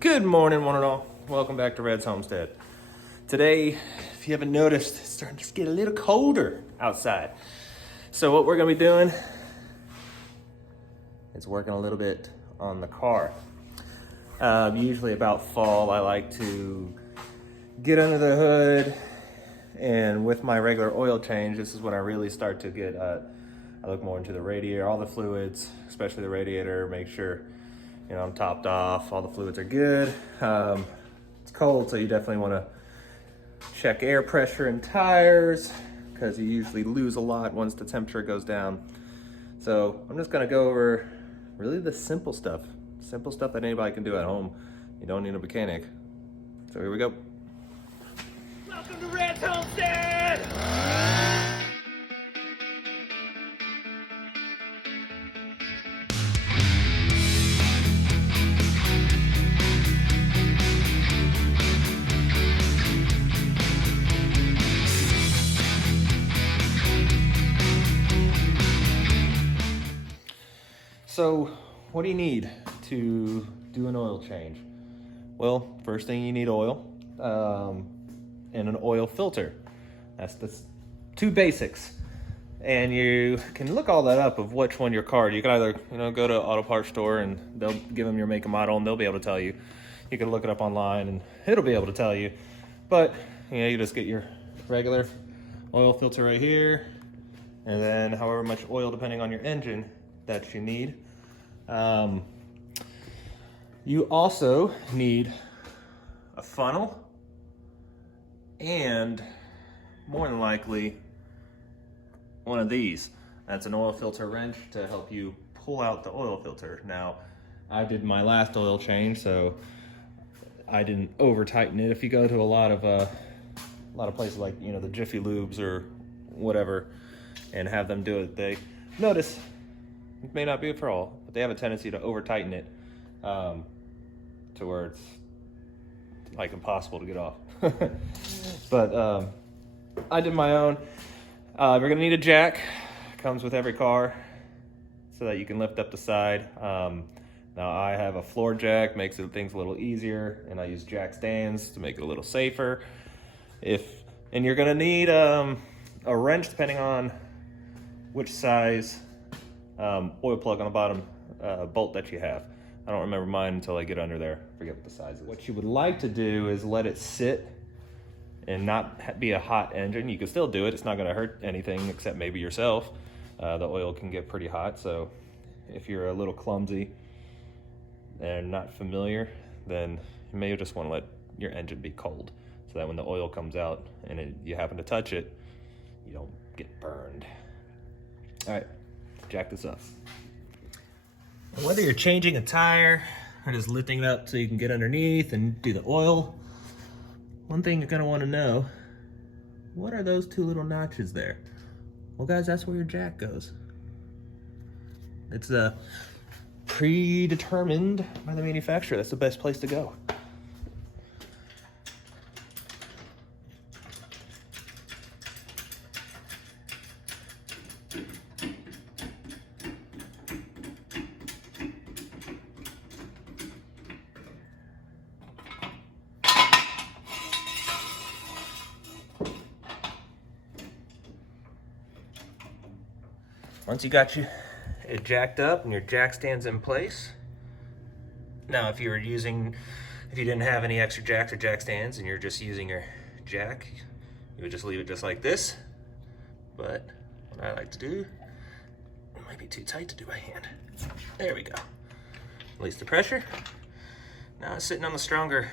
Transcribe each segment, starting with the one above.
Good morning, one and all. Welcome back to Red's Homestead. Today, if you haven't noticed, it's starting to get a little colder outside. So what we're gonna be doing is working a little bit on the car. Usually about fall, I like to get under the hood, and with my regular oil change, this is when I really start to get, I look more into the radiator, all the fluids, especially the radiator, make sure I'm topped off, all the fluids are good. It's cold, so you definitely want to check air pressure and tires, because you usually lose a lot once the temperature goes down. So I'm just going to go over really the simple stuff that anybody can do at home. You don't need a mechanic. So here we go. Welcome to Red's Homestead! So what do you need to do an oil change? Well, first thing you need oil and an oil filter. That's the two basics. And you can look all that up of which one your car. You can either go to an auto parts store and they'll give them your make and model and they'll be able to tell you. You can look it up online and it'll be able to tell you. But you just get your regular oil filter right here, and then however much oil depending on your engine that you need. You also need a funnel and more than likely one of these. That's an oil filter wrench to help you pull out the oil filter. Now, I did my last oil change, so I didn't over tighten it. If you go to a lot of places like the Jiffy Lubes or whatever and have them do it, they notice it may not be for all, but they have a tendency to over tighten it to where it's like impossible to get off. But I did my own. We're gonna need a jack. Comes with every car so that you can lift up the side. Now I have a floor jack, makes things a little easier, and I use jack stands to make it a little safer. And you're gonna need a wrench depending on which size oil plug on the bottom bolt that you have. I don't remember mine until I get under there. Forget what the size is. What you would like to do is let it sit and not be a hot engine. You can still do it. It's not going to hurt anything except maybe yourself. The oil can get pretty hot, so if you're a little clumsy and not familiar, then you may just want to let your engine be cold so that when the oil comes out and you happen to touch it, you don't get burned. All right. Jack this up. And whether you're changing a tire or just lifting it up so you can get underneath and do the oil, one thing you're gonna want to know, what are those two little notches there? Well guys, that's where your jack goes. It's predetermined by the manufacturer. That's the best place to go. Once you got it jacked up and your jack stands in place, now if you didn't have any extra jacks or jack stands and you're just using your jack, you would just leave it just like this. But what I like to do, it might be too tight to do by hand. There we go. Release the pressure. Now it's sitting on the stronger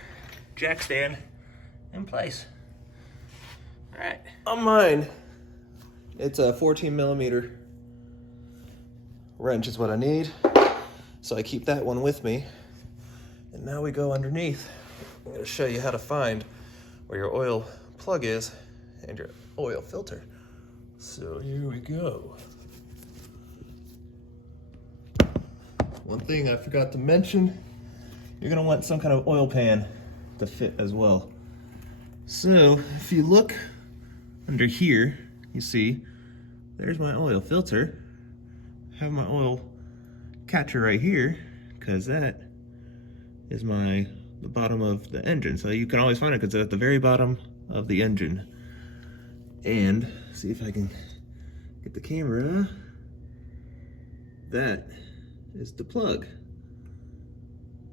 jack stand in place. All right. On mine, it's a 14 millimeter wrench is what I need, so I keep that one with me. And now we go underneath. I'm going to show you how to find where your oil plug is and your oil filter. So here we go. One thing I forgot to mention, you're going to want some kind of oil pan to fit as well. So if you look under here, you see there's my oil filter. I have my oil catcher right here because that is my the bottom of the engine. So you can always find it because it's at the very bottom of the engine. And see if I can get the camera. That is the plug.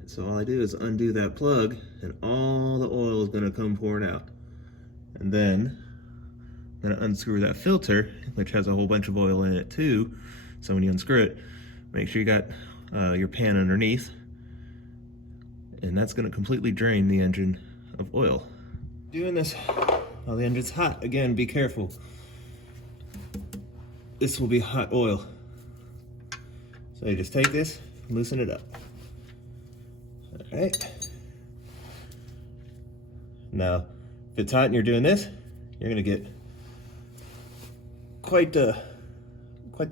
And so all I do is undo that plug and all the oil is gonna come pouring out. And then I'm gonna unscrew that filter, which has a whole bunch of oil in it too. So when you unscrew it, make sure you got your pan underneath, and that's gonna completely drain the engine of oil. Doing this while the engine's hot. Again, be careful. This will be hot oil. So you just take this, loosen it up. All right. Now, if it's hot and you're doing this, you're gonna get quite the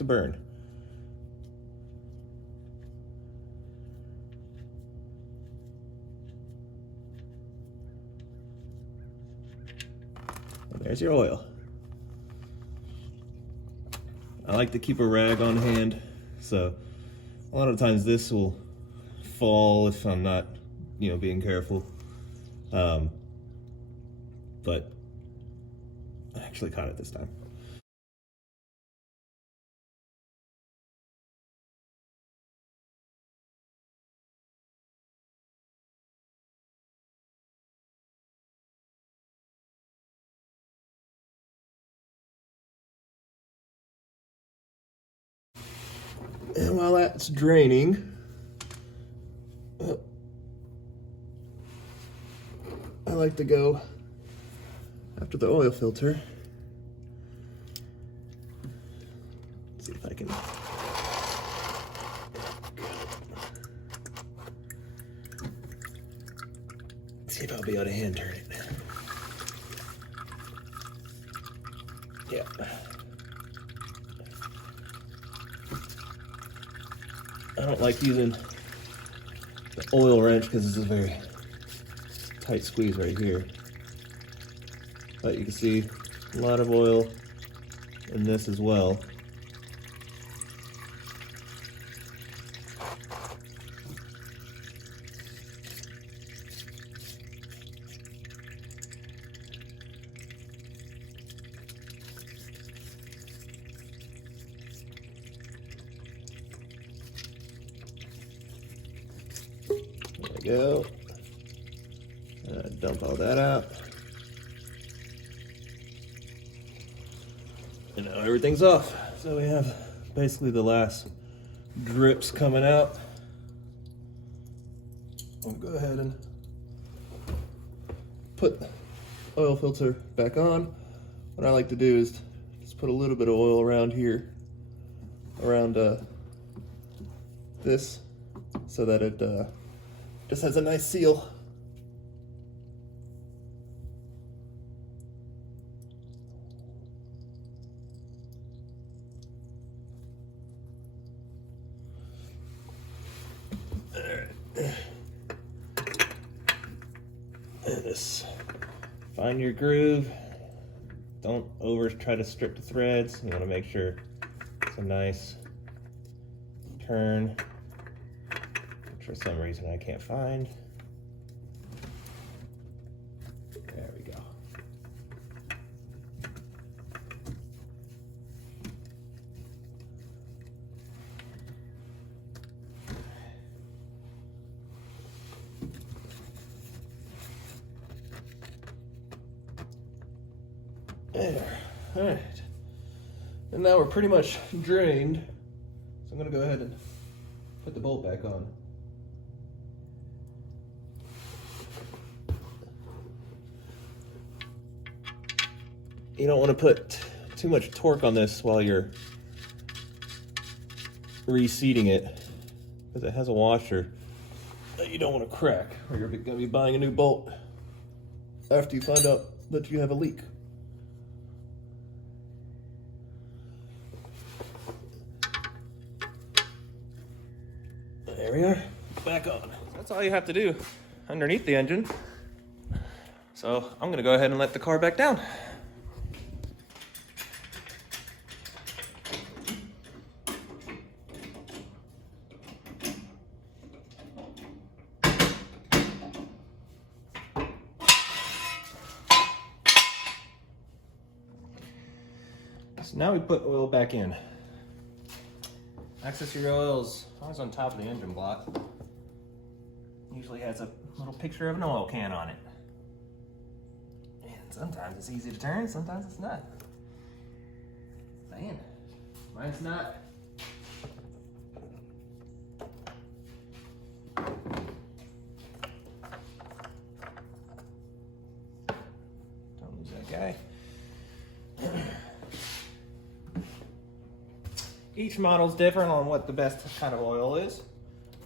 burn. Well, there's your oil. I like to keep a rag on hand, so a lot of times this will fall if I'm not, being careful. But I actually caught it this time. And while that's draining, I like to go after the oil filter. Let's see if I can. See if I'll be able to hand turn it. Yeah. I don't like using the oil wrench because it's a very tight squeeze right here. But you can see a lot of oil in this as well. There we go. Dump all that out. And now everything's off. So we have basically the last drips coming out. I'll go ahead and put the oil filter back on. What I like to do is just put a little bit of oil around here, around this, so that it just has a nice seal. And just find your groove. Don't try to strip the threads. You want to make sure it's a nice turn, which for some reason I can't find. There we go. There. All right. And now we're pretty much drained. So I'm going to go ahead and put the bolt back on. You don't want to put too much torque on this while you're reseating it, because it has a washer that you don't want to crack, or you're going to be buying a new bolt after you find out that you have a leak. There we are, back on. That's all you have to do underneath the engine. So I'm gonna go ahead and let the car back down. So now we put oil back in. Access your oils always on top of the engine block. Usually has a little picture of an oil can on it. And sometimes it's easy to turn, sometimes it's not. Man, mine's not. Don't lose that guy. Each model's different on what the best kind of oil is.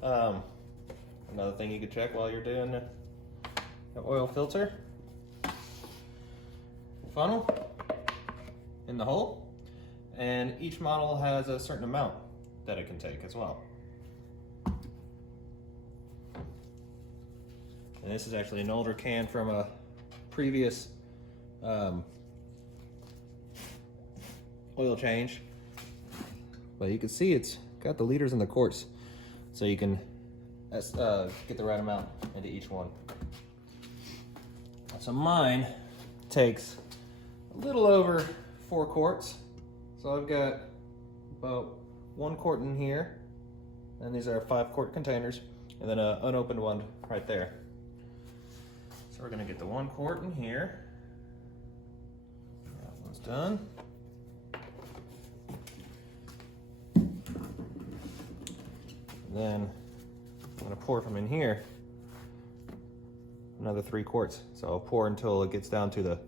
Another thing you could check while you're doing the oil filter. Funnel in the hole. And each model has a certain amount that it can take as well. And this is actually an older can from a previous oil change. But you can see it's got the liters and the quarts, so you can get the right amount into each one. So mine takes a little over 4 quarts. So I've got about 1 quart in here, and these are 5-quart containers, and then an unopened one right there. So we're gonna get the 1 quart in here. That one's done. Then I'm gonna pour from in here another 3 quarts. So I'll pour until it gets down to the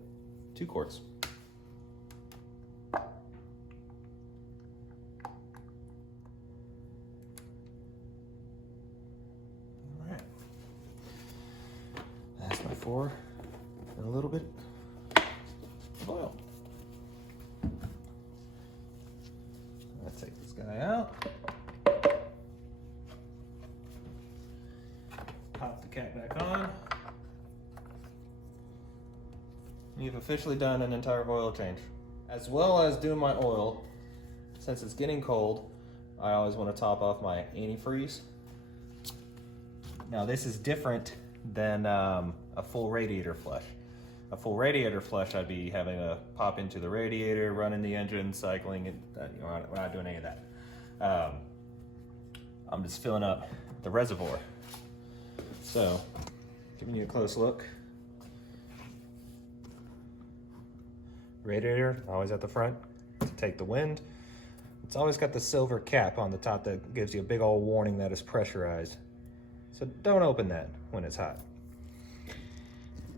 2 quarts. All right. That's my 4 and a little bit of oil. Let's take this guy out. Pop the cap back on. You've officially done an entire oil change. As well as doing my oil, since it's getting cold, I always want to top off my antifreeze. Now this is different than a full radiator flush. A full radiator flush, I'd be having to pop into the radiator, running the engine, cycling it. We're not doing any of that. I'm just filling up the reservoir. So, giving you a close look. Radiator, always at the front to take the wind. It's always got the silver cap on the top that gives you a big old warning that it's pressurized. So don't open that when it's hot.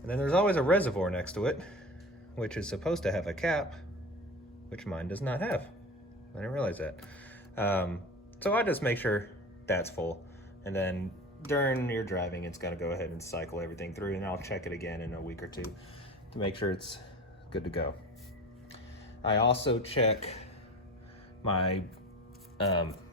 And then there's always a reservoir next to it, which is supposed to have a cap, which mine does not have. I didn't realize that. So I just make sure that's full, and then during your driving, it's gonna go ahead and cycle everything through, and I'll check it again in a week or 2 to make sure it's good to go. I also check my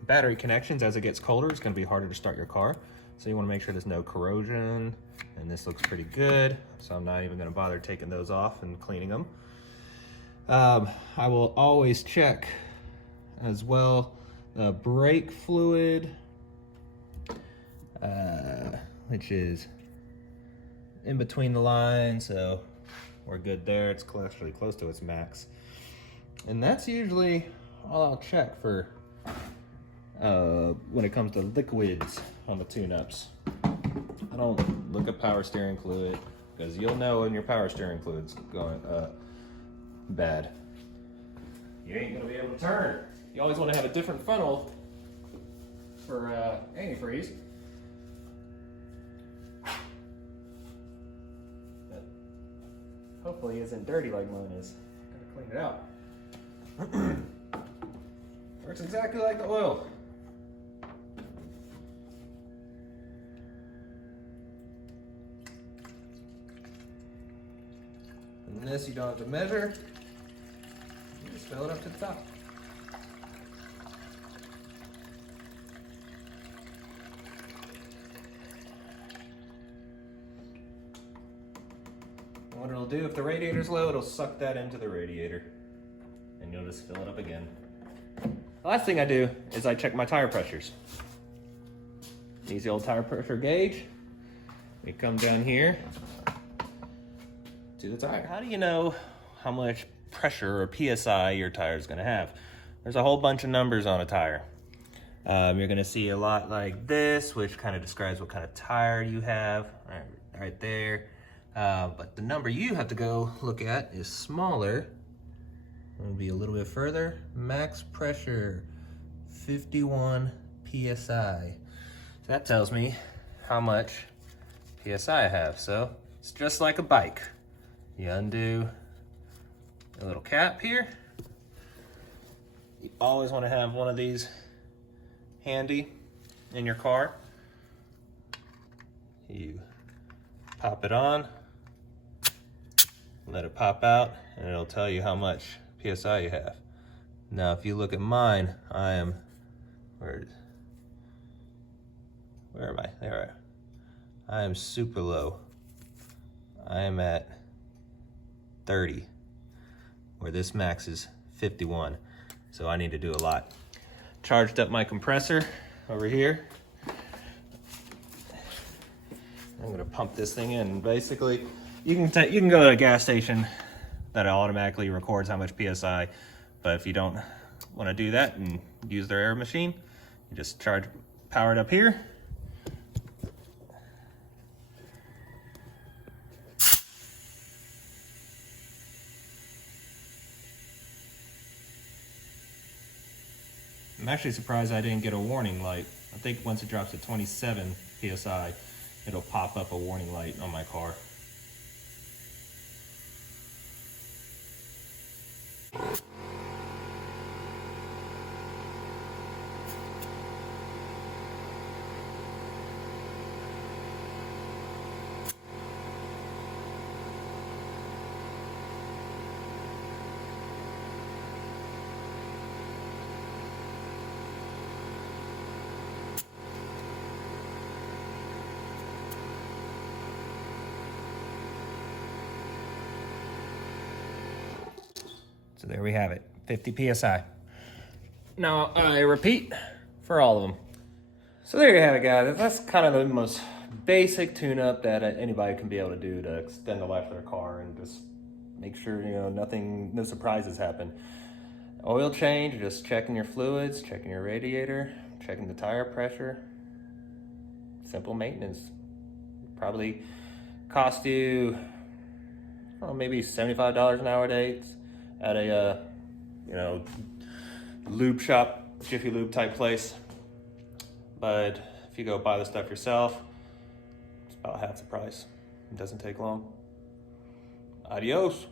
battery connections. As it gets colder, it's gonna be harder to start your car. So you wanna make sure there's no corrosion, and this looks pretty good. So I'm not even gonna bother taking those off and cleaning them. I will always check as well the brake fluid, which is in between the lines, so we're good there. It's actually close to its max. And that's usually all I'll check for when it comes to liquids on the tune-ups. I don't look at power steering fluid, because you'll know when your power steering fluid's going bad. You ain't gonna be able to turn. You always want to have a different funnel for antifreeze. That hopefully isn't dirty like mine is. Gotta clean it out. Works exactly like the oil. And this you don't have to measure. You just fill it up to the top. And what it'll do, if the radiator's low, it'll suck that into the radiator. And you'll just fill it up again. The last thing I do is I check my tire pressures. Use the old tire pressure gauge. We come down here to the tire. How do you know how much pressure or PSI your tire is gonna have. There's a whole bunch of numbers on a tire. You're gonna see a lot like this, which kind of describes what kind of tire you have, right there. But the number you have to go look at is smaller. It'll be a little bit further. Max pressure, 51 PSI. So that tells me how much PSI I have. So it's just like a bike. You undo a little cap here. You always want to have one of these handy in your car. You pop it on, let it pop out, and it'll tell you how much PSI you have. Now, if you look at mine, I am, where am I? There I am super low. I am at 30, where this max is 51. So I need to do a lot. Charged up my compressor over here. I'm gonna pump this thing in. Basically, you can go to a gas station that automatically records how much PSI, but if you don't wanna do that and use their air machine, you just power it up here. I'm actually surprised I didn't get a warning light. I think once it drops to 27 PSI, it'll pop up a warning light on my car. So there we have it, 50 PSI. Now I repeat for all of them. So there you have it, guys. That's kind of the most basic tune-up that anybody can be able to do to extend the life of their car and just make sure, no surprises happen. Oil change, just checking your fluids, checking your radiator, checking the tire pressure. Simple maintenance. Probably cost you, maybe $75 nowadays at a, lube shop, Jiffy Lube type place. But if you go buy the stuff yourself, it's about half the price. It doesn't take long. Adios.